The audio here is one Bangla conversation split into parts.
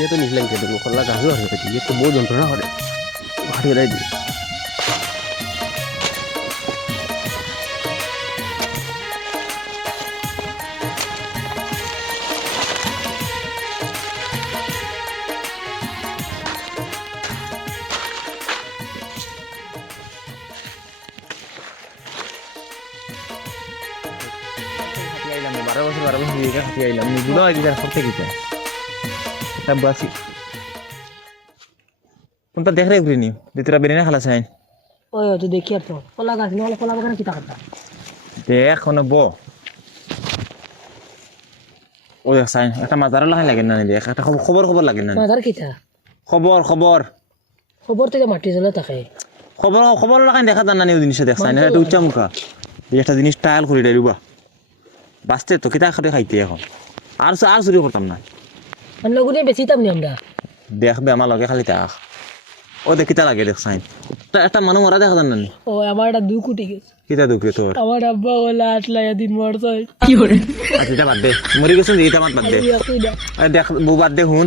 ये तो निकलेंगे के देखो खल्ला गाजो है ये तो बहुत যন্ত্রণা করে হাঁটি বেড়াই দিই আইলাম 12 বছর দিয়ে হাঁটি আইলাম নিগুলো আগে করতে গেছে এটা বাসি কোনটা দেখ রে ঘুরিনি দুতরা বেরিনা খালা চাই ওই তো দেখি আর তো কলা গাছ নিয়ে কলা বাগানে কি টাকা দেখ কোন বো ও দেখ চাই একটা মাজার লাগাই লাগে না দেখ একটা খবর লাগে না মাজার কিটা খবর থেকে মাটি জ্বলে থাকে খবর লাগাই দেখা জানা নেই জিনিস দেখ চাই না এটা উচ্চ মুখা একটা জিনিস টায়াল করে দেবা বাস্তে তো কিতা খাতে খাইতে এখন আর চুরি করতাম না মানে লগুনে বেচিতাম নি আমরা দেখবে আমার লগে খালি তাক ও দেখ কিতা লাগে দেখ চাই একটা মানুষ মরা দেখা জানা নেই ও আমার একটা 2 কোটি গেছে কিতা দুঃখে তোর আমার আব্বা ওলা আটলা দিন মরছে কি করে আচ্ছা এটা বাদ দে মরি গেছেন এটা মাত বাদ দে দেখ বউ বাদ দে হুন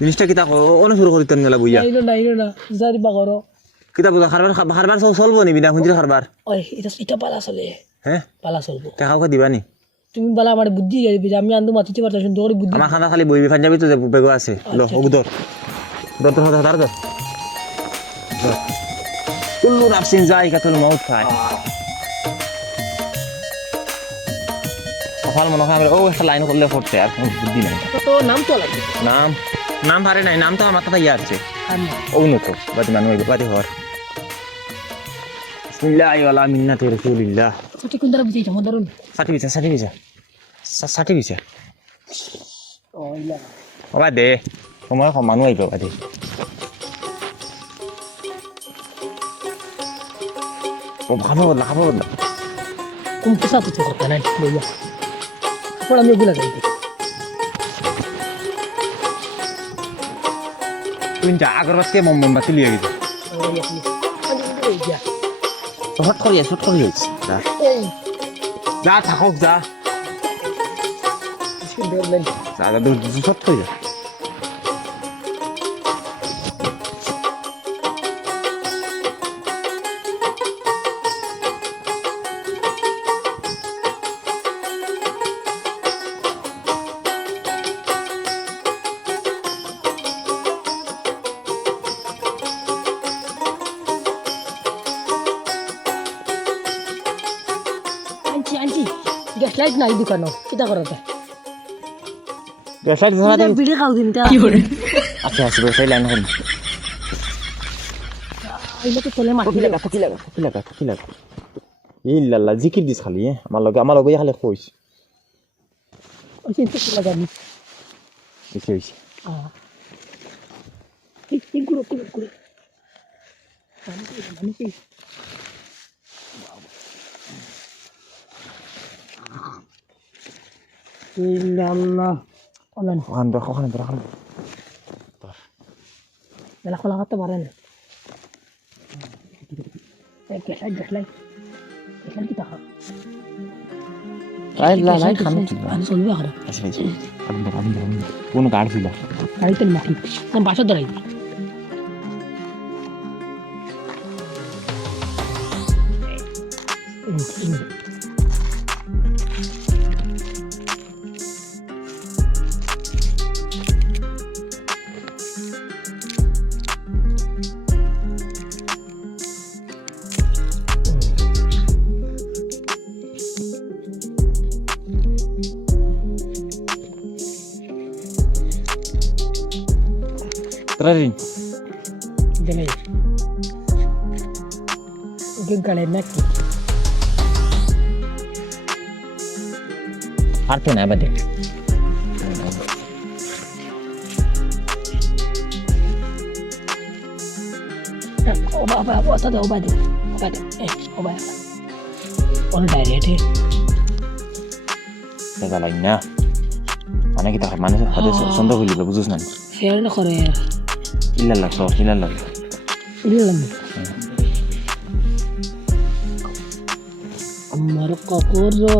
জিনিসটা কিতা অন শুরু করিতে গেলা বুইয়া নাইনো না জারি বাগরো কিতা বুঝা হারবার চলবো নি বিনা হুঁজির হারবার ওই এটা পালা চলে হ্যাঁ পালা চলবো টাকাও দিবানি তুমি বলা আমার বুদ্ধি যাবি আমি আন্দু মাতিতে পারতাম তোর বুদ্ধি আমার খানা খালি বইবি পাঞ্জাবি তো বেগো আছে লো ওগদর দর হাজার দর কুল্লু নাফসিন যায়কাতুল মাউত খায় সকাল মনে হয় আমরা ও একটা লাইন করলে পড়তে আর কোনো বুদ্ধি নাই তো নাম তো লাগবে নাম পারে নাই নাম তো আমার মাথায় ইয়া আছে ও নতো বাদি মানুষ বাদি হর বিসমিল্লাহি ওয়ালা মিন্নাতি রাসূলিল্লাহ ছুটি কোন দ্বারা বুঝাইছো মদরুন ষাটি বিছা ও ইলা ও বাদ দে সময় কম মানুহ আইব বাদি ও খাবো বদলা কোন পেশা তো করতে নাই বইয়া পড়া আমি গুলা যাইতে তুই যা আগরবাতি মোমবাতি লিয়ে গেছে শর্ট করিয়া যা থাকক যা শর্ট করিয়া আন্টি গ্যাস লাইট নাই দোকানো কিটা করতে গ্যাস লাইট ধরা দে বিড়ি খাও দিনটা কি করে আচ্ছা গ্যাস লাইট লাইন হল আইলে তো চলে মাটি লাগা ইল্লাল্লাহ জিকির দিস খালি আমার লগে খালি কইস ওই চিন্তা কি লাগানি হইছে ঠিক গুলো আমি ইল্লাল্লাহ ওলান ওখানে মেলা খোলা করতে পারে না গ্যাস লাইট কি টাকা লাইট খানো আমি চলবে আর কোন গাড় ছিল গাড়িতে মাটি আমি বাসা দাঁড়াই Terarin. Jangan. Gagal nak. Arti na ba de? Oba sada oba de. Oba. On direct hai. Teka lang na. Mana kita mana ada sonda huli ba bujus nan. Fair na kore yaar. Illallah. Amar kakoro.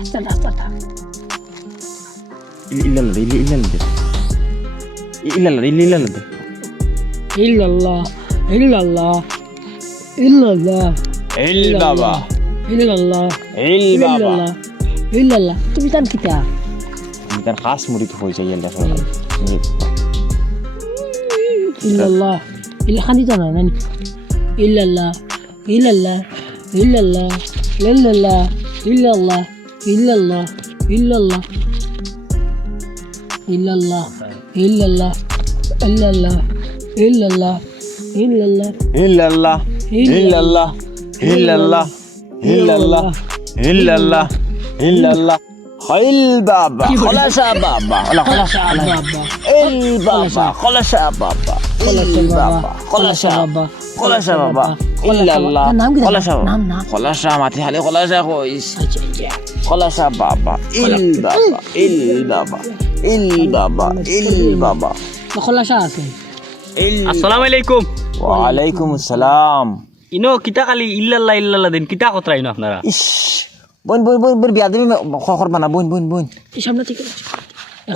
আস্তা ইল্লাল্লাহ ইল্লাল্লাহ ইল্লাল্লাহ ইল্লাল্লাহ ইল বাবা ইল্লাল্লাহ ইল বাবা ইল্লাল্লাহ তুমি জান কিতা আমি তার খাস মুড়ি তো হয়েছে ইল্লা সরকার ইল্লাল্লাহ ইল্লা খাদি জানা নানি ইল্লাল্লাহ ইল্লাল্লাহ ইল্লাল্লাহ ইল্লাল্লাহ ইল্লাল্লাহ ইল্লাল্লাহ ইল্লাল্লাহ ইল্লাল্লাহ ইল্লাল্লাহ ইল্লাল্লাহ ইল্লাল্লাহ ইল্লাল্লাহ ইল্লাল্লাহ ইল্লাল্লাহ ইল্লাল্লাহ ইল্লাল্লাহ ইল্লাল্লাহ ইল্লাল্লাহ ইল বাবা খলাসা বাবা খলাসা বাবা ইল বাবা খলাসা বাবা ইল বাবা খলাসা বাবা খলাসা বাবা ইল্লাল্লাহ খলাসা খলাসা মাটি খালি খলাসা কইস খলাসা বাবা ইল বাবা ইল বাবা ইল বাবা ইল বাবা খলাসা আছে আসসালামু আলাইকুম ওয়া আলাইকুম আসসালাম ইনো কিতা খালি ইল্লাল্লাহ ইল্লাল্লাহ দিন কিতা কথা ইনো আপনারা ইস বোন বোন বোন বোন বিয়া দিবি খর বানা বোন বোন বোন এই সামনে থেকে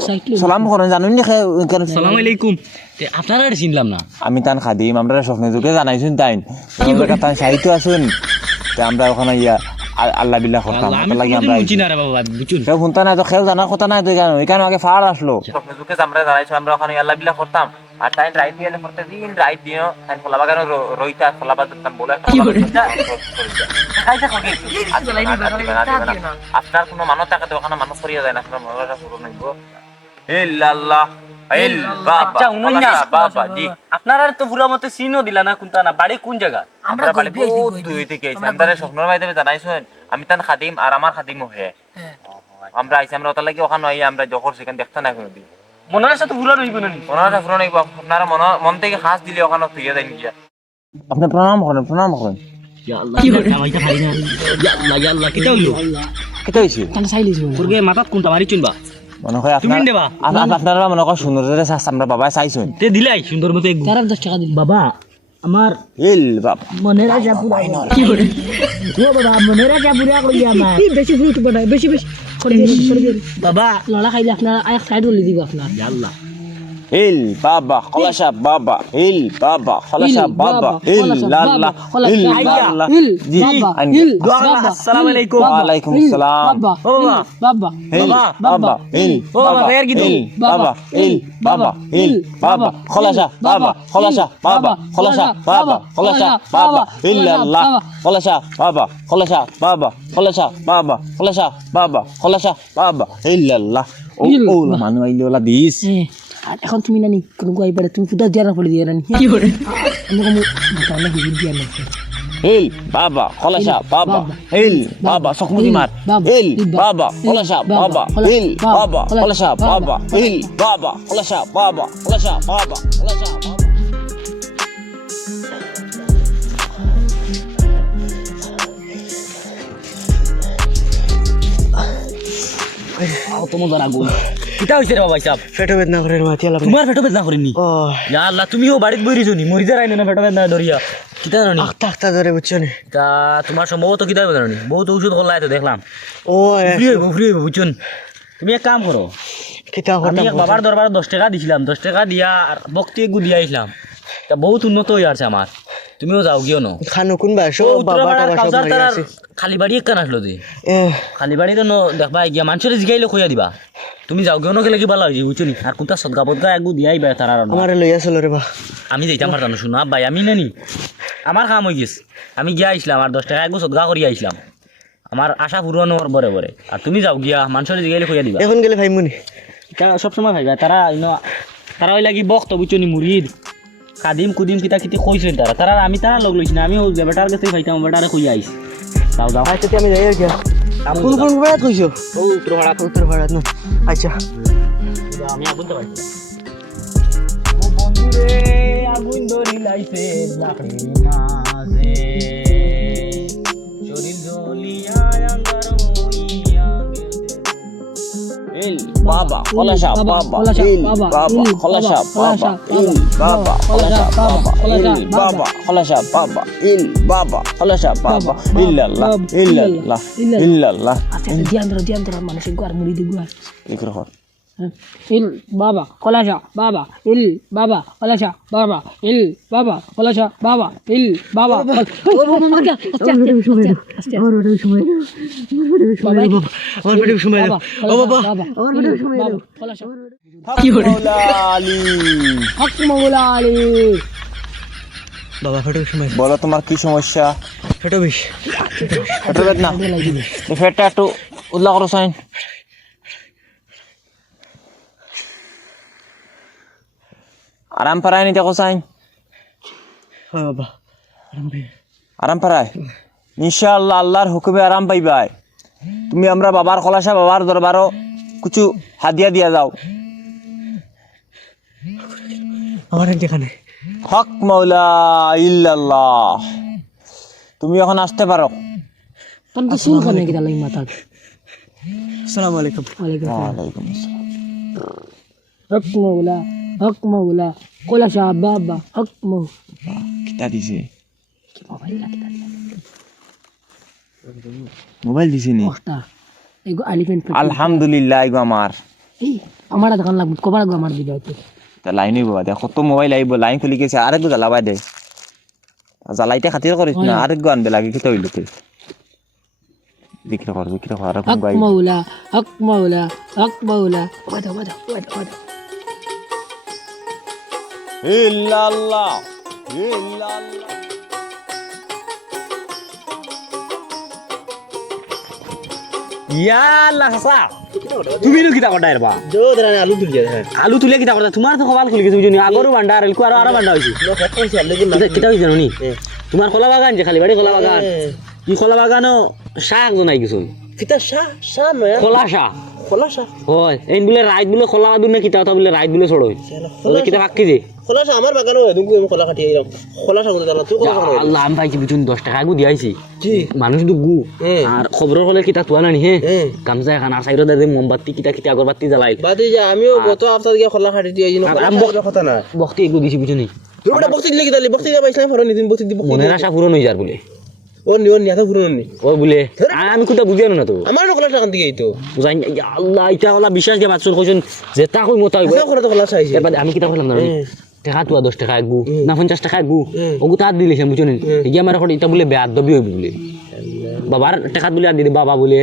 সাইকেল সালাম করেন জানুন নি কেন আসসালামু আলাইকুম তে আপনারা চিনলাম না আমি তান খাদিম আমরা স্বপ্নে যুগে জানাইছুন তাই কথা সাহিত্য আসুন তে আমরা ওখানে ইয়া আল্লাহ বিল্লাহ করতাম আমি লাগি আমরা চিনা রে বাবা বুঝুন কেউ শুনতা নাই তো কেউ জানার কথা নাই তো কেন এখানে আগে ফাড় আসলো স্বপ্নে যুগে আমরা জানাইছো আমরা ওখানে আল্লাহ বিল্লাহ করতাম আর তাই রাইট দিয়ে করতে দিন রাইট দিও তাই ফলাবা কেন রইতা ফলাবা দিতাম বলে আপনার কোনো মানত থাকে তো ওখানে মানুষ করিয়া যায় না আপনার মনটা পুরো নাইবো ইল্লাল্লাহ ইল বাবা আচ্ছা উনাইনা বাবা জি আপনারা তো পুরা মতে চিনো দিলা না কোনটা না বাড়ি কোন জায়গা আমরা বাড়ি বহুত দূর থেকে আইছি আমরা স্বপ্নের মাধ্যমে জানাইছেন আমি তান খাদিম আর আমার খাদিমও হে আমরা আইছি আমরা ওটা লাগি ওখানে আই আমরা যখন সেখানে দেখতে না কোনো দিন মনে আছে তো পুরা রইব না ওনারা পুরো নাই আপনারা মন থেকে হাস দিলে ওখানে থইয়া দেন গিয়া আপনি প্রণাম করেন ইয়া আল্লাহ কি করে আমাইতা খালি না ইয়া আল্লাহ কিতা হইলো কেটে হইছে কানে সাইলিস পুরগে মাথাত কোনটা মারি চুনবা মনে হয় তুমি আপনারা দেবা আপনারা মনে হয় সুন্দর করে আমরা বাবা চাইছেন তে দিলাই সুন্দর মতো এক তারা 10 টাকা দিল বাবা আমার ইল বাবা মনে রাজা পুরা কি করে ও বাবা মনে রাজা পুরা কই আমার বেশি ফুট বানাই বেশি করে দিয়ে বাবা লড়া খাইলে আপনারা এক সাইড বলে দিব আপনার ইয়া আল্লাহ ইল বাবা খলাসা বাবা ইল বাবা খলাসা বাবা ইল্লাল্লাহ ইল্লাল্লাহ জি আসসালামু আলাইকুম ওয়া আলাইকুম আসসালাম বাবা বাবা ইল বাবা বের কি ইল বাবা ইল বাবা ইল বাবা খলাসা বাবা খলাসা বাবা খলাসা বাবা খলাসা বাবা ইল্লাল্লাহ খলাসা বাবা খলাসা বাবা খলাসা বাবা খলাসা বাবা খলাসা বাবা ইল্লাল্লাহ ও মানু আইলোলা দিস আর এখন তুমি নানি কোন গাই পারে তুমি ফুটা দিয়া না পড়ে দিয়া নানি কি করে আমি কোন বাতানা হিবি দিয়া না ইল বাবা খলাসা বাবা ইল বাবা সকমুদি মার ইল বাবা খলাসা বাবা ইল বাবা খলাসা বাবা ইল বাবা খলাসা বাবা খলাসা বাবা খলাসা বাবা তো মজা আগুন কিতা হইছে রে বাবা সাহেব পেটো বেদনা করে মাতি আলা তোমার পেটো বেদনা করেনি ও ইয়া আল্লাহ তুমিও বাড়িত বইরিছো নি মরি যারাই না পেটো বেদনা ধরিয়া কিতা জানি আখতা ধরে বুঝছো নি তা তোমার সম্ভবত কিতা জানি বহুত ঔষধ হলাই তো দেখলাম ও ফ্রি হইব বুঝছুন তুমি এক কাম করো কিতা আমি এক বাবার দরবারে 10 টাকা দিছিলাম 10 টাকা দিয়া আর বক্তি একগু দিয়া আইছিলাম তা বহুত উন্নত হই আছে আমার তুমিও যাও গিও ন খানো কোন বাসো বাবাটা সব আছে খালি বাড়ি এক কান আসলো তুই খালি বাড়ি তো দেখবা গিয়া মানুষের জিগাইলে কইয়া দিবা তুমি যাও গিও ন গেলে কি ভালো হইছে বুঝছনি আর কোনটা সদগা বদগা একগু দিয়াই বা তারা আমারে লইয়া চলো রে বা আমি যাইতাম পারতাম শুনো ভাই আমি নানি আমার কাম হয়ে গেছে আমি গিয়া আইছিলাম আর 10 টাকা একগু সদগা করিয়া আইছিলাম আমার আশা পূরণ হওয়ার বরে বরে আর তুমি যাও গিয়া মানুষের জিগাইলে কইয়া দিবা এখন গেলে ভাইমুনি তারা সবসময় ভাইবা তারা তারা ওই লাগি বক্ত বুঝছনি মুরিদ কাদিম কুদিম কিতা কিতি কইছেন তারা আমি তারা লগ লইছি না আমি ওই বেটার কাছে ভাইতাম বেটারে কই আইছি যাও যাও আচ্ছা আমি যাই আর কি কোন কোন বাড়াত কইছো ও উত্তর ভাড়া না আচ্ছা আমি আগুন তো পাইছি ও বন্ধু রে আগুন ধরি লাইছে লাকড়ি মাঝে শরীর জ্বলিয়া আঙ্গার হইয়া গেছে বাবা খলাসা বাবা ইল বাবা খলাসা বাবা ইল বাবা খলাসা বাবা ইল বাবা খলাসা বাবা ইল বাবা খলাসা বাবা ইল্লাল্লাহ ইল্লাল্লাহ ইল্লাল্লাহ আচ্ছা দিয়ান্তরা মানুষের গোয়ার মুড়ি দি গোয়ার ইকরা কর ইল বাবা খলাসা বাবা ইল বাবা খলাসা বাবা ইল বাবা খলাসা বাবা ইল বাবা কি হল আলী হক মৌলা আলী বাবা ফেটো সময় বলো তোমার কি সমস্যা ফেটো বিষ ফেটো বেদনা এই ফেটটা একটু উল্লাহ করো সাইন আরাম পারায় নি দেখো সাইন হ্যাঁ বাবা আরাম পারায় ইনশাআল্লাহ আল্লাহর হুকুমে আরাম পাইবাই তুমি আমরা বাবার খলাসা বাবার দরবারও কিছু হাদিয়া দিয়া যাও আমার যেখানে হক মাওলা ইল্লাল্লাহ তুমি এখন আসতে পারো তখন তো শুন কানে কি দালাই মাথা আসসালামু আলাইকুম ওয়ালাইকুম ওয়ালাইকুম আসসালাম হক মৌলা খলাসা বাবা হক মৌলা কিতা দিছে মোবাইল দিছে নি ওটা এগো এলিফ্যান্ট আলহামদুলিল্লাহ এগো আমার আমার দোকান লাগবে কবার লাগবে আমার দিবে হয়তো তা লাইন হইব দেখো তো মোবাইল আইব লাইন খুলি গেছে আরেকগো জ্বালাবাই দে জ্বালাইতে খাতির করিস না আরেকগো আনবে লাগে কি হইল তুই বিক্রি কর আর কোন হক মৌলা হক মৌলা হক মৌলা ওয়াদা ইল্লাল্লাহ ইল্লাল্লাহ ইয়া আল্লাহ হাসা তুমি নো কিতা কটাই বা জো দরানে আলু তুলিয়া আলু তুলে কিতা করতা তোমার তো কপাল খুলি গেছে বুঝনি আগরও ভান্ডার এলকো আরো ভান্ডা হইছে কিতা হইছে নি তোমার কলা বাগান যে খালি বাড়ি কলা বাগান ই কলা বাগানও শাক জনাই গেছো কিতা শাহ নয়া কলা শাক খোলাসা হয় এইন বলে রাইত বলে কলা বাদুর না কিতা বলে রাইত বলে ছড়ই কিতা বাকি দে খোলাসা আমার বাগানো দুগু আমি খোলা কাটিয়ে দিলাম খোলাসা করে দিলাম তুই খোলাসা করে আল্লাহ আমি পাইছি বুঝুন 10 টাকা গু দিয়াইছি কি মানুষ দুগু আর খবরের হলে কিতা তুয়া নানি হে গামছা এখন আর সাইডে দে মোমবাতি কিতা আগরবাতি জ্বালাই বাদে যে আমিও গত সপ্তাহে গিয়ে খোলা কাটি দিয়ে জিনো কথা না বক্তি এগু দিছি বুঝুনি দুটা বক্তি দিলে কি দিলি বক্তি দিয়া পাইছিলাম ফরনি দিন বক্তি দিব মনের আশা পূরণ হই যার বলে ও নিও নিয়া তো পুরো নি ও বলে আমি কোটা বুঝিয়ানো না তো আমার খোলাসা কান দিকে তো বুঝাই আল্লাহ ইটা ওলা বিশ্বাস দিয়া বাতছুর কইছুন যেটা কই মত হইব আচ্ছা খোলা তো খোলাসা আইছে এবার আমি কিতা করলাম না টাকা তুয়া 10 টাকা গু না 50 টাকা গু ওগু তাত দিলিছে বুঝুনি এই আমার এখন এটা বলে বেয়াদবি হইব বলে বাবার টাকা বলে আর দিদি বাবা বলে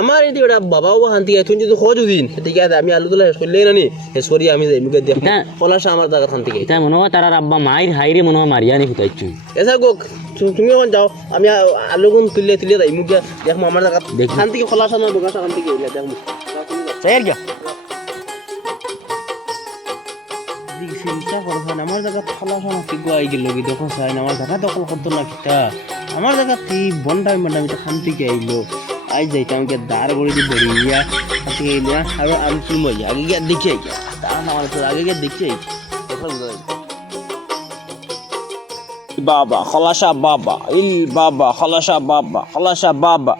আমার এটি ওটা বাবাও শান্তি গাই তুই যদি খোঁজ দিন ঠিক আছে আমি আলু তোলা শেষ করলেই না নি শেষ করি আমি যাই মুখে দেখ খোলাসা আমার জায়গা শান্তি গাই এটা মনে হয় তারা আব্বা মায়ের হাইরে মনে হয় মারিয়া নি ফুটাইছুন এসা গোক তুমি এখন যাও আমি আলু গুন তুললে যাই মুখে দেখ আমার জায়গা শান্তি খোলাসা না বোকা শান্তি গাই দেখ চাইর গিয়া চিন্তা করবেন আমার জায়গা খোলাসা না কি গাই গেল কি দেখো চাই আমার জায়গা দখল করতো না কিটা আমার জায়গা তুই বন্ডাই এটা শান্তি কে আইলো আই যাইতাম কে দাঁড় করে দিয়ে বেরিয়ে শান্তি গাইলিয়া আর আমি কি মই আগে গিয়ে দেখি আই তা আমার তো আগে গিয়ে দেখি আই বাবা খলাসা বাবা ইল বাবা খলাসা বাবা খলাসা বাবা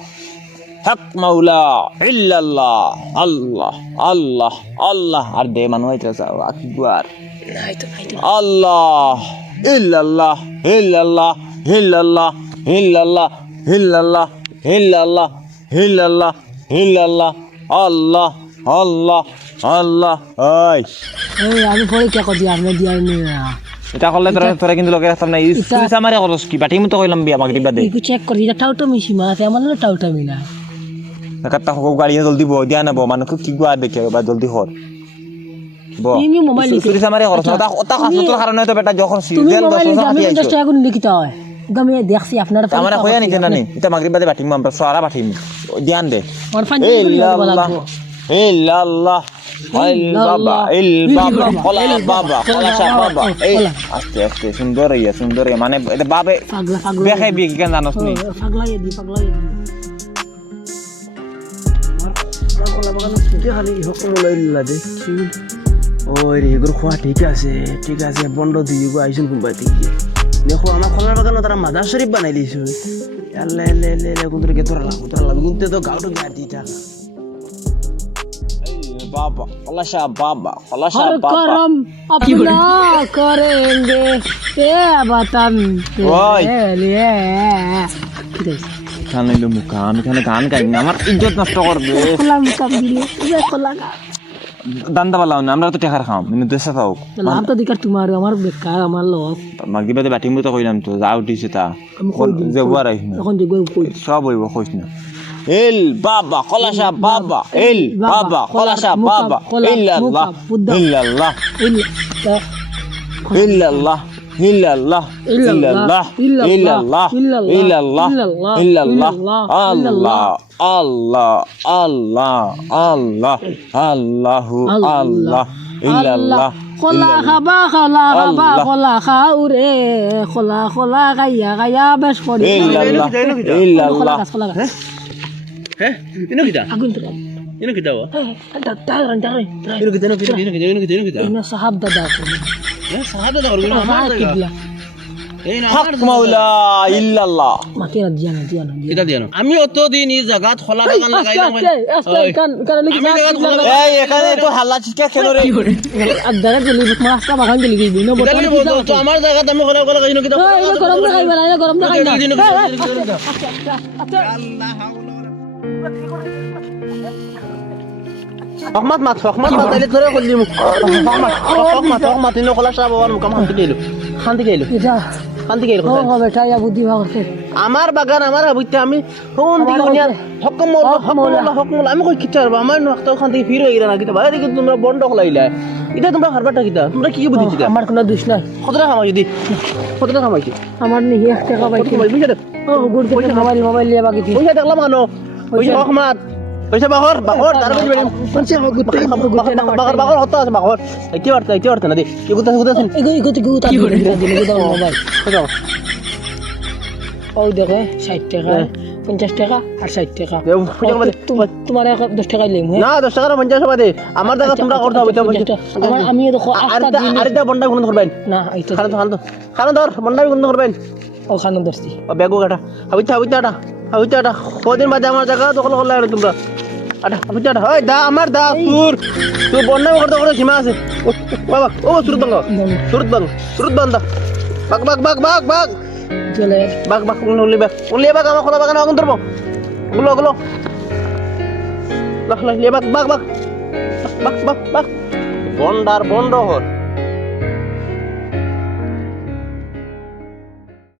হক মাওলা ইল্লাল্লাহ আল্লাহ আল্লাহ আল্লাহ আর দে মানু হইতা যাও আকবার আল্লাহ ইল্লাল্লাহ ইল্লাল্লাহ ইল্লাল্লাহ ইল্লাল্লাহ ইল্লাল্লাহ ইল্লাল্লাহ ইল্লাল্লাহ ইল্লাল্লাহ আল্লাহ আল্লাহ আল্লাহ ওই আমি পরে কে করি আপনি দিয়াই নি এটা করলে তোরা কিন্তু লোকের রাস্তা নাই তুই আমারে করস কি বাটি মতো কইলাম বিয়া মাগরিব বাদে একটু চেক করি এটা টাউটা মিশি মা আছে আমার না টাউটা মিলা কাটা হোক গাড়ি জলদি বই দিয়া না মানুষ কি গুয়া দেখে বা জলদি হর তুমি মোবাইল তুই আমারে করস না ওটা খাসলতর কারণে তো বেটা যখন তুমি সিজন মোবাইল 10 আমি টাকা 10 টাকা করে লিখিতে হয় গমে দেখছি আপনারা আমারে কইয়া নিতে না নি এটা মাগরিব বাদে বাটিম আমরা সারা বাটিম ধ্যান দে আর ফান্দি করে লাগবো ইল্লাল্লাহ ইল বাবা ইল বাবা খলা বাবা খলাসা বাবা এই আস্তে আস্তে সুন্দর মানে এটা বাবে পাগলা দেখে বি কি কেন জানোস নি পাগলাই দি আমার কলা বাগানো কি খালি হকম লইলা দে ওই রে এগুলো খোয়া ঠিক আছে বন্ধ দিয়ে গো আইসুন কোনবাই থেকে দেখো আমার খোলার বাগানো তারা মাদার শরীফ বানাই দিয়েছে আল্লাহ লে লে লে কোন তোরা লাগবে কিন্তু তো গাউটো গিয়া দিটা बाबा खलाशा बाबा खलाशा हर बाबा करम अपना करेंगे ये वतन ওই। लिए এখানে এলো মুখা আমি এখানে গান গাই না আমার ইজ্জত নষ্ট করবে খোলা মুকাম দিলে ये খোলা দান্দা বালাও না আমরা তো টেকার খাম কিন্তু দেশে থাও লাভ তো দিকার তোমার আমার বেকার আমার লস মাগি বাদে ব্যাটিং মতো কইলাম তো যা উঠিছে তা আমি কই দিই যে ওয়ার আইছ না এখন যে গই কই সব হইব কইছ না এল বাবা খলাশা বাবা এল বাবা খলাশা বাবা ইল্লাল্লাহ ইল্লাল্লাহ ইল্লাল্লাহ ইল্লাল্লাহ ইল্লাল্লাহ ইল্লাল্লাহ ইল্লাল্লাহ ইল্লাল্লাহ আল্লাহ আল্লাহ আল্লাহ আল্লাহ আল্লাহু আল্লাহ ইল্লাল্লাহ খোলা খাবা খোলা খাউরে খোলা গাইয়া বেশ করে ইল্লাল্লাহ ইল্লাল্লাহ খোলা হ্যাঁ ইনো কিটা আগুন তো ইনো কিটা ও তাই ইনো কিটা ইনা সাহাব দাদা হ্যাঁ সাহায্য তো করবি না আমার কিবলা এই না হক মাওলা ইল্লাল্লাহ মাকে না দিয়া কিটা দিয়া না আমি অত দিন এই জায়গাত খোলা বাগান লাগাইলাম কারণ এই এখানে তো হাল্লা চিৎকার কেন রে আদারে চলি মাছটা বাগান চলি গই বিনো বটন তো আমার জায়গাত আমি খোলা খোলা গাইনো কিটা গরম না খাইবা না গরম না খাইবা হকমাত মাত তাইলে ধরে কইলি মুখ হকমাত ইনো খোলা সাব আমার মুখ শান্তি গেলো ও বেটা ইয়া বুদ্ধি ভাগছে আমার বাগান আমার বুঝতে আমি কোন দিকে উনিয়া হকম আমি কই কিটা আমার নক্ত ওখান থেকে ফিরে গেলা না কিটা ভাই দেখি তোমরা বন্ধ খলাইলা এটা তোমরা হারবাটা কিটা তোমরা কি বুঝি কিটা আমার কোনো দোষ নাই কতটা কামাই দি কতটা কামাইছি আমার নি 1 টাকা পাইছি পয়সা দে ও গুড থেকে মোবাইল লিয়ে বাকি পয়সা দেখলাম কেন পয়সা হকমাত পয়সা বাগর তার বুঝি বেরিম পয়সা গুড থেকে বাগর হতো আছে বাগর আইতে পারতে না দে কি গুতা এগো থেকে উতা দিলে দাও মোবাইল কত ও দেখো 60 টাকা 50 টাকা আর 60 টাকা দেও পয়সা মধ্যে তোমার 10 টাকা লইম না 10 টাকা 50 টাকা দে আমার টাকা তোমরা করতে হবে আমার আমি দেখো আরেকটা বন্ডা বন্ধ করবেন না এইটা খান ধর বন্ডা বন্ধ করবেন ও খানো দস্তি ও ব্যাগও কাটা হাবিটা কদিন বাদে আমার জায়গা দখল করলে আর তোমরা হাবিটা হয় দা আমার দা তুই বন্যা করতে করে সীমা আছে বাবা ও সুরত বাং দা বাগ চলে উলি বাগ আমার খোলা বাগানে আগুন ধরবো গুলো লিয়ে বাগ বন্ডার বন্ড হর